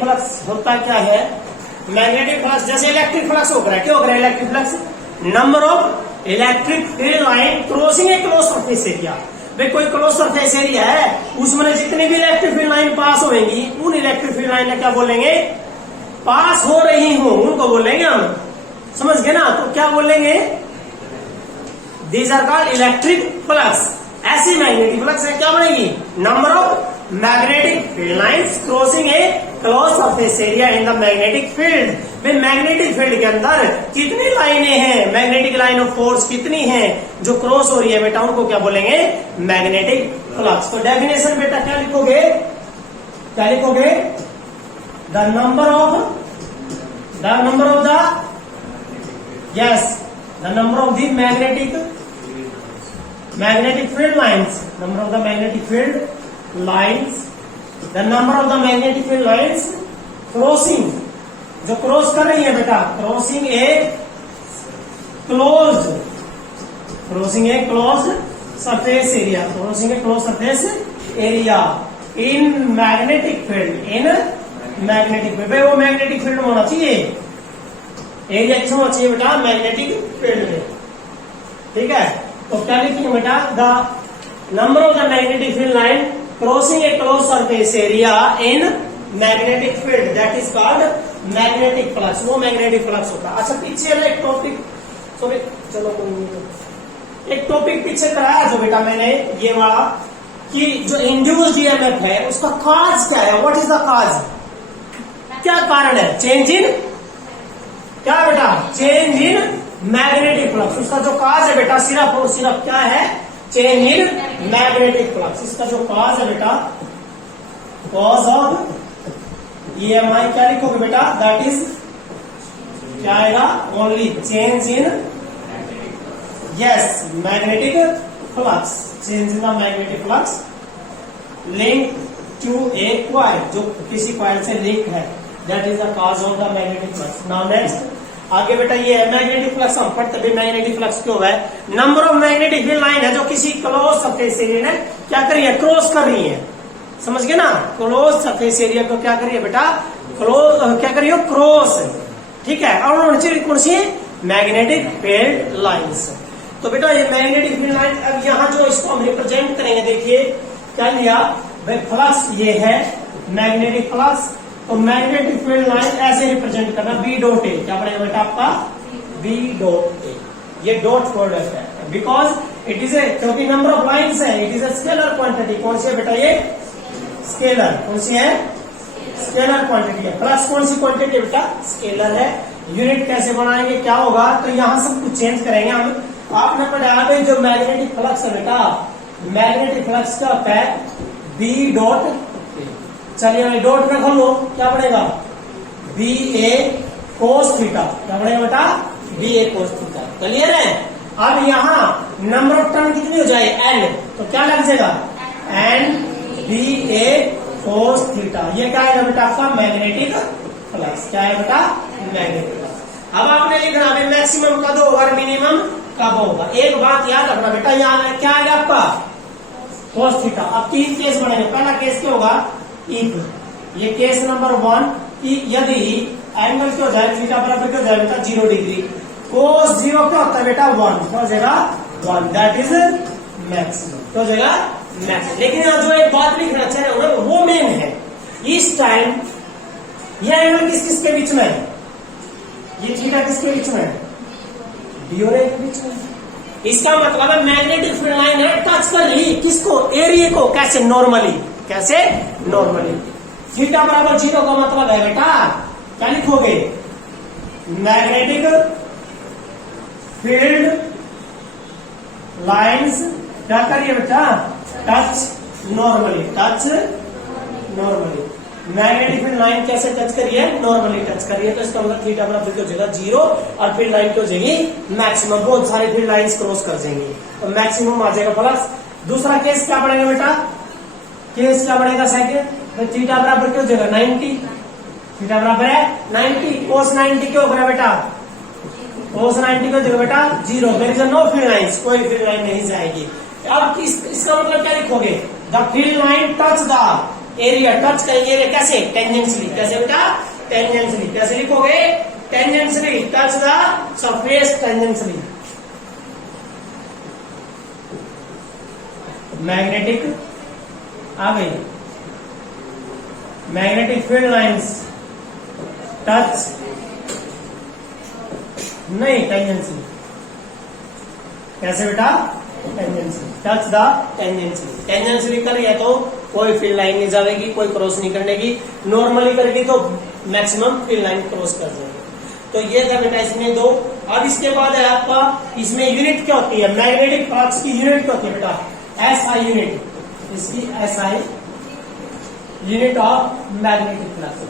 Magnetic flux होता क्या है, मैग्नेटिक फ्लक्स जैसे इलेक्ट्रिक फ्लक्स हो रहा है, क्या हो रहा है electric flux, number of electric field line crossing a close surface area. भाई कोई क्लोज सरफेस एरिया है, उसमें जितनी भी इलेक्ट्रिक फील्ड लाइन पास होंगी, उन इलेक्ट्रिक फील्ड लाइन क्या बोलेंगे, पास हो रही हो उनको बोलेंगे हम, समझ गए ना। तो क्या बोलेंगे, these are called electric flux. ऐसी मैग्नेटिक फ्लक्स है क्या बनेगी, number of magnetic field lines crossing a close surface area in the magnetic field. वे मैग्नेटिक फील्ड के अंदर कितनी लाइनें हैं, मैग्नेटिक लाइन ऑफ फोर्स कितनी हैं जो क्रॉस हो रही है बेटा, उनको क्या बोलेंगे, मैग्नेटिक फ्लक्स। तो डेफिनेशन बेटा क्या लिखोगे, क्या लिखोगे, the number of the yes the number of the magnetic field lines, number of the magnetic field lines, the number of the magnetic field lines crossing, जो क्रॉस कर रही है बेटा, crossing a close surface area, crossing a close surface area in magnetic field, भाई वो magnetic field में होना चाहिए, एरिया किसमें होना चाहिए बेटा, मैग्नेटिक फील्ड में, ठीक है। तो क्या लिखेंगे बेटा, the number of the magnetic field line crossing a close surface area in magnetic field, that is called magnetic flux, वो मैग्नेटिक फ्लक्स होता है। अच्छा पीछे एक टॉपिक, सॉरी चलो एक टॉपिक पीछे कराया जो बेटा मैंने ये वाला, कि जो इंड्यूस्ड ईएमएफ है उसका काज क्या है, व्हाट इज द काज, क्या कारण है, चेंज इन क्या बेटा, चेंज इन मैग्नेटिक फ्लक्स। उसका जो काज है बेटा सिर्फ और सिर्फ क्या है, चेंज इन मैग्नेटिक फ्लक्स। इसका जो काज है बेटा, कॉज ऑफ ईएमआई क्या लिखोगे बेटा, दैट इज क्या आएगा, only change in yes magnetic flux, change in the magnetic flux link to a coil, जो किसी कॉइल से लिंक है, that is the cause of the magnetic flux. Now next आगे बेटा ये है मैग्नेटिक फ्लक्स, हम पढ़ते भी मैग्नेटिक फ्लक्स क्यों है, number of magnetic field line है जो किसी क्लोज सरफेस एरिया ने क्या करी है, क्रॉस कर रही है, समझ गए ना, क्लोज सरफेस एरिया को क्या करिए बेटा, क्या करिए, क्रॉस, ठीक है। और कौन सी मैग्नेटिक फील्ड लाइंस। तो बेटा ये मैग्नेटिक फील्ड लाइन, अब यहाँ जो इसको हम रिप्रेजेंट करेंगे, देखिए क्या लिया भाई, फ्लक्स ये है मैग्नेटिक फ्लक्स, तो मैग्नेटिक फील्ड लाइन ऐसे रिप्रेजेंट करना, बी डॉट ए, क्या पड़ेगा बेटा आपका, बी डॉट ए, ये डॉट प्रोडक्ट है, बिकॉज इट इज ए, क्योंकि नंबर ऑफ लाइंस है, it is a scalar quantity, कौन सी है बेटा ये, स्केलर, कौन सी है, स्केलर क्वांटिटी है। प्लस कौन सी क्वांटिटी है बेटा, स्केलर है। यूनिट कैसे बनाएंगे, क्या होगा, तो यहाँ सब कुछ चेंज करेंगे हम। आपने पढ़ा भाई जो मैग्नेटिक फ्लक्स है बेटा, मैग्नेटिक फ्लक्स का होता है बी डॉट, चलिए डॉट में खोलो, क्या पड़ेगा, बी ए कोस थीटा, क्या पड़ेगा बेटा, बी ए कोस थीटा, क्लियर है। अब यहाँ नंबर ऑफ टर्न कितनी हो जाए, एन, तो क्या लग जाएगा, एन बी ए कोस थीटा, ये क्या है बेटा आपका मैग्नेटिक फ्लक्स, क्या है बेटा, मैग्नेटिक फ्लक्स। अब आपने लिखना है मैक्सिमम कब होगा और मिनिमम कब होगा। एक बात याद रखना बेटा, यहाँ क्या आएगा आपका, कोस थीटा। अब 3 केस बनेंगे, पहला केस क्या होगा, इफ, ये केस नंबर 1, यदि एंगल क्या हो जाए, थीटा बराबर क्या हो जाए बेटा 0 डिग्री, कोस 0 क्या होता है बेटा 1, क्या हो जाएगा 1, दैट इज मैक्सिमम, क्या हो जाएगा मैक्सिमम। लेकिन यहाँ जो एक बात लिखना चाह रहे हो वो मेन है, इस टाइम ये एंगल किस किस के बीच में है, ये थीटा किसके बीच में है, डी और ए के बीच में। इसका मतलब है मैग्नेटिक फील्ड लाइन है टच कर ली किसको, एरिया को, कैसे, नॉर्मली, कैसे, नॉर्मली। थीटा बराबर 0 का मतलब है बेटा, क्या लिखोगे, मैग्नेटिक फील्ड लाइंस क्या करिए बेटा, touch normally, touch normally. Magnetic field line कैसे टच करिए, नॉर्मली टच करिए, तो इसका मतलब थीटा बराबर क्या हो जाएगा 0 और फील्ड लाइन क्या हो जाएगी मैक्सिमम, बहुत सारी फील्ड लाइंस क्रॉस कर जाएंगी तो मैक्सिमम आ जाएगा प्लस। दूसरा केस क्या पड़ेगा बेटा, केस क्या बढ़ेगा सेकंड, तो थीटा बराबर क्या हो जाएगा 90, थीटा बराबर है 90, कोस 90 क्या होगा बेटा, कोस 90 क्या हो जाएगा बेटा 0, there is no field lines, कोई फील्ड लाइन नहीं जाएगी। अब इसका मतलब क्या लिखोगे, the field line touch the area touch करेंगे एरिया कैसे, टेंजेंशियली। कैसे बेटा, टेंजेंशियली। कैसे लिखोगे, tangentially, touch the surface tangentially. Magnetic आ गई, मैग्नेटिक फील्ड लाइंस टच नहीं, टेंजेंशियली। कैसे बेटा, tangentially, touch the tangentially. Tangentially करिए तो कोई फील्ड लाइन नहीं जाएगी, कोई क्रॉस नहीं करने की। नॉर्मली करेगी तो मैक्सिमम फील्ड लाइन क्रॉस कर जाएगी। तो ये था बेटा इसमें दो। अब इसके बाद है आपका, इसमें यूनिट क्या होती है, मैग्नेटिक फ्लक्स की यूनिट क्या होती है बेटा, एसआई यूनिट। इसकी SI unit of magnetic flux.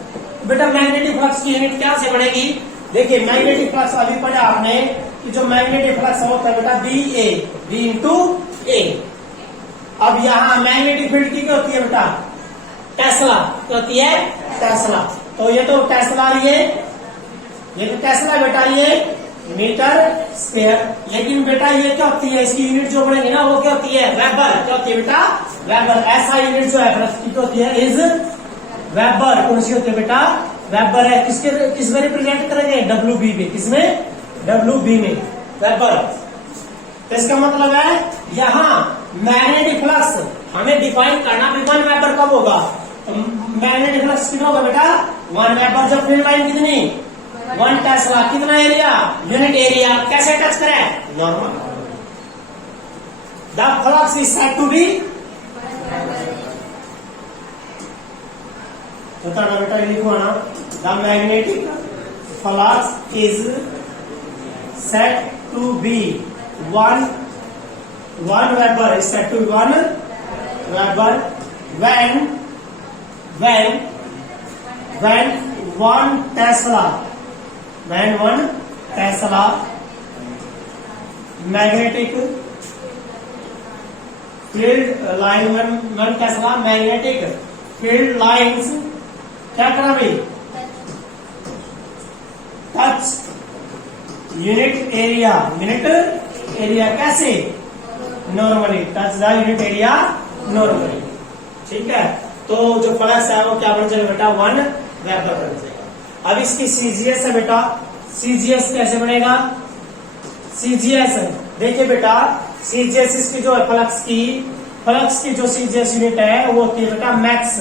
बेटा मैग्नेटिक फ्लक्स की यूनिट क्या से बनेगी, देखिए मैग्नेटिक फ्लक्स अभी पढ़ा आपने कि जो मैग्नेटिक फ्लक्स होता है बेटा बी ए, बी इंटू ए। अब यहाँ मैग्नेटिक फील्ड की क्या होती है बेटा, टेस्ला। क्या होती है, टेस्ला। तो ये तो टेस्ला लिए, ये तो टेस्ला बेटा लिए मीटर स्क्वायर। लेकिन बेटा ये क्या होती है, इसकी यूनिट जो बढ़ेगी ना वो क्या होती है, वेबर। क्या होती है बेटा, वेबर। ऐसा यूनिट जो है फ्लक्स की क्या होती है, इज वेबर। कौन सी होती है बेटा, वेबर है। किसमें रिप्रेजेंट करेंगे, डब्ल्यू बी में। किसमें, डब्ल्यू बी में, वेबर। तो इसका मतलब है यहाँ मैग्नेटिक फ्लक्स हमें डिफाइन करना भी 1 वेबर कब होगा, तो मैग्नेटिक फ्लक्स कितना होगा बेटा, 1 वेबर। जब फील्ड लाइन कितनी, 1 टेस्ला। कितना एरिया, यूनिट एरिया। कैसे टच करें, normal. The flux is said to be, बताना बेटा, लिखो ना, the magnetic flux is said to be 1 weber, is said to be 1 weber when 1 Tesla, when 1 Tesla magnetic field line, 1 Tesla magnetic field lines क्या करा भाई, touch unit area. Unit area कैसे, normally, touch the unit area normally. ठीक है, तो जो flux है वो क्या बन जाएगा बेटा, 1 वेबर बन जाएगा। अब इसकी सीजीएस है बेटा, सीजीएस कैसे बनेगा, सीजीएस देखिए बेटा, सीजीएस इसकी जो है फ्लक्स की जो सीजीएस यूनिट है वो होती है बेटा मैक्स।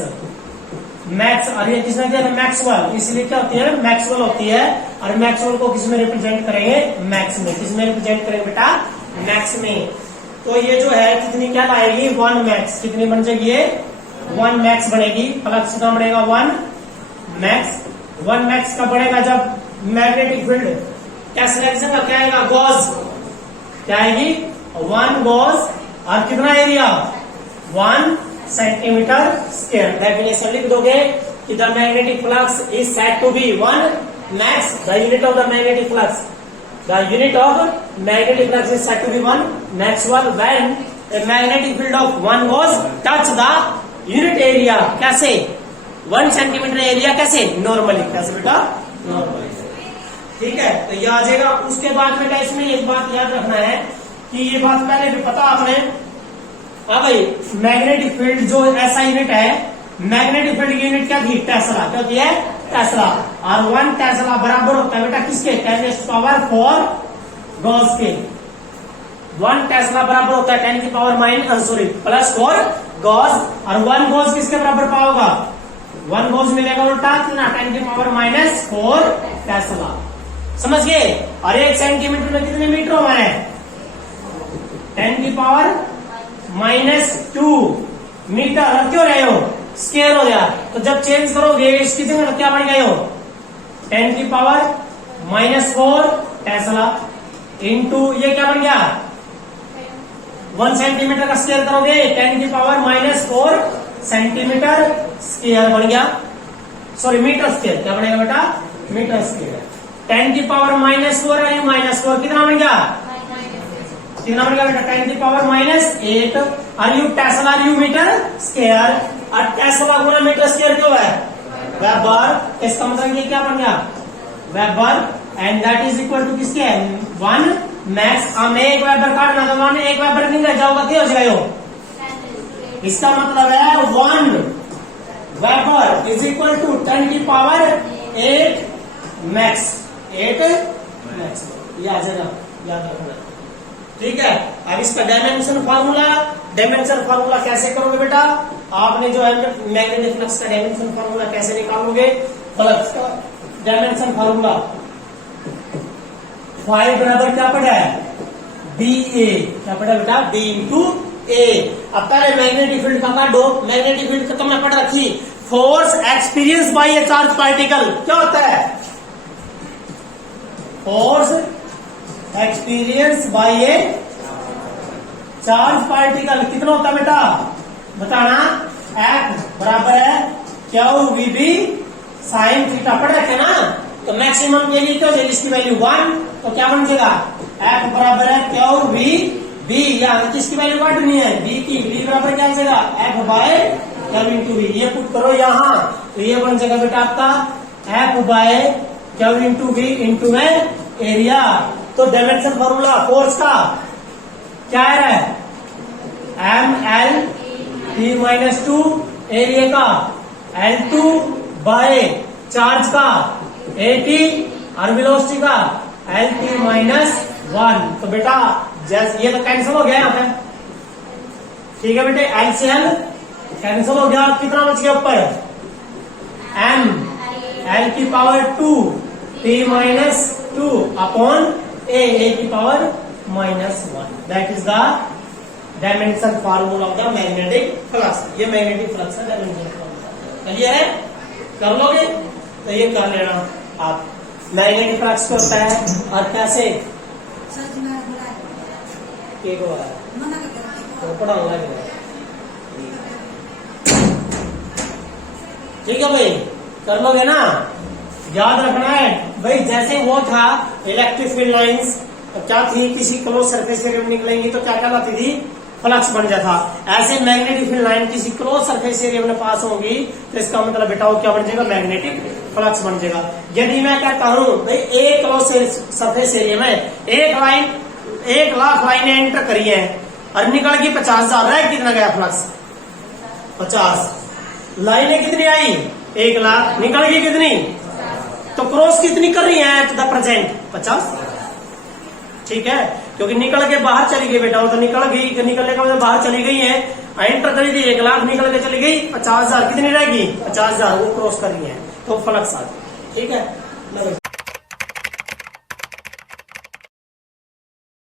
और ये किसने दिया, मैक्सवेल। इसलिए क्या होती है, मैक्सवेल होती है। और मैक्सवेल को किसमें रिप्रेजेंट करेंगे, मैक्स में। किसमें रिप्रेजेंट करेंगे बेटा, मैक्स में। तो ये जो है कितनी क्या लाएगी, 1 मैक्स। कितनी बन जाएगी ये, 1 मैक्स बनेगी। फ्लक्स कितना बनेगा, 1 मैक्स। 1 मैक्स का बढ़ेगा जब मैग्नेटिक फील्ड क्या सिलेक्शन का क्या आएगा, गॉस। क्या आएगी, 1 गॉस। और कितना एरिया, 1 सेंटीमीटर स्क्वायर। डेफिनेशन लिख दोगे कि the magnetic flux is said to be 1 max. The unit of the magnetic flux, the unit of magnetic flux is said to be 1 maxwell when a magnetic field of 1 was touch the unit area। कैसे, 1 centimetre area. कैसे, normally. कैसे बेटा, normally. ठीक है, तो ये आ जाएगा। उसके बाद बेटा इसमें एक बात याद रखना है कि ये बात पहले भी पता आपने। हाँ भाई, मैग्नेटिक फील्ड जो ऐसा यूनिट है, मैग्नेटिक फील्ड की यूनिट क्या थी, टेस्ला। क्या होती है, टेस्ला। और 1 टेस्ला बराबर होता है बेटा किसके, 10⁴ गॉस के। 1 टेस्ला बराबर होता है 10⁻⁻⁴ गॉस। और 1 गॉस किसके बराबर पाओगा, 1 गॉस मिलेगा उल्टा कितना, 10⁻⁴ टेस्ला। समझ गए। और 1 सेंटीमीटर में कितने मीटर हुआ है, 10⁻⁻² मीटर। क्यों रहे हो, स्क्वायर हो गया। तो जब चेंज करोगे इसकी जगह क्या बन गए हो, 10⁻⁻⁴ टेस्ला इंटू ये क्या बन गया, 1 सेंटीमीटर का स्क्वायर करोगे 10⁻⁻⁴ सेंटीमीटर स्क्वायर बन गया। Sorry, metre square. क्या बनेगा बेटा, मीटर स्क्वायर। 10⁻⁻⁴ और -4 कितना बन गया, कितना बन गया बेटा, 10⁻⁸ और यू टेस्ला यू मीटर स्क्वायर। और टेस्ला गुना मीटर स्क्वायर क्यों है, वेबर। इसका मतलब ये क्या बन गया, weber. And that is equal to किसके, 1 मैक्स। हमें 1 वेबर काटना तो 1 वेबर नहीं रह जाओगा, क्या हो जाएगा। इसका मतलब है 1 वेबर इज इक्वल टू 10 की पावर 8 मैक्स, 8 मैक्स, ये आ जाएगा, याद रखना। ठीक है, अब इसका डायमेंशन फार्मूला कैसे करोगे बेटा? आपने जो है मैग्नेटिक फ्लक्स का डायमेंशन फार्मूला कैसे निकालोगे? फ्लक्स का डायमेंशन फार्मूला 5 बराबर क्या पड़ा है? बी ए, क्या पड़ा बेटा? बी इंटू ए। अब पहले मैग्नेटिक फील्ड का काटो। मैग्नेटिक फील्ड तो मैं पढ़ रखी, force experience by a charge particle. क्या होता है? Force experience by a charge particle कितना होता है बेटा? बताना। F बराबर है Q V B sine theta, पढ़ रखे ना? तो मैक्सिमम के लिए क्या हो, इसकी वैल्यू 1, तो क्या बन जाएगा? F बराबर है क्यू वी बी, यहाँ किसकी वैल्यू काटनी है? बी की। बी बराबर क्या जाएगा? F by Q into V. ये पुट करो यहाँ, तो ये बन जाएगा बेटा आपका F by Q into V into में एरिया। तो डायमेंशन फॉर्मूला फोर्स का क्या है? M L T minus 2, area का L2 बाय चार्ज का AT और वेलोसिटी का LT माइनस 1। तो बेटा जैसे ये तो कैंसिल हो गया यहाँ पे, ठीक है बेटे? L से L कैंसिल हो गया, कितना बच गया ऊपर? M L की power 2 T minus 2 upon A की power minus 1। That is the dimension formula of the magnetic flux. ये मैग्नेटिक फ्लक्स का डायमेंशन फार्मूला क्लियर है? कर लोगे? तो ये कर लेना आप। मैग्नेटिक फ्लक्स क्या होता है और कैसे तो पढ़ाऊंगा। ठीक है भाई, कर लोगे ना? याद रखना है भाई, जैसे वो था इलेक्ट्रिक फील्ड लाइंस, तो क्या थी? किसी क्लोज सरफेस से निकलेंगी तो क्या कहलाती थी? फ्लक्स बन जाता। ऐसे मैग्नेटिक फील्ड लाइन किसी क्लोज सरफेस एरिया में पास होगी तो इसका मतलब बेटा वो क्या बन जाएगा? मैग्नेटिक फ्लक्स बन जाएगा। यदि मैं कहता हूं भाई एक क्लोज सरफेस एरिया में एक लाख लाइनें एंटर करी है और निकल गई 50,000, रह कितना गया फ्लक्स? 50। लाइनें कितनी आई? 1 लाख, निकल गई कितनी? तो क्रॉस कितनी कर रही है? To the present 50। ठीक है, क्योंकि निकल के बाहर चली गई बेटा, वो तो निकल गई, निकलने का मतलब बाहर चली गई है। एंटर करी थी 1 लाख, निकल के चली गई 50,000, कितनी रहेगी? 50,000, वो क्रॉस कर रही है, तो फ्लक्स आ गई। ठीक है,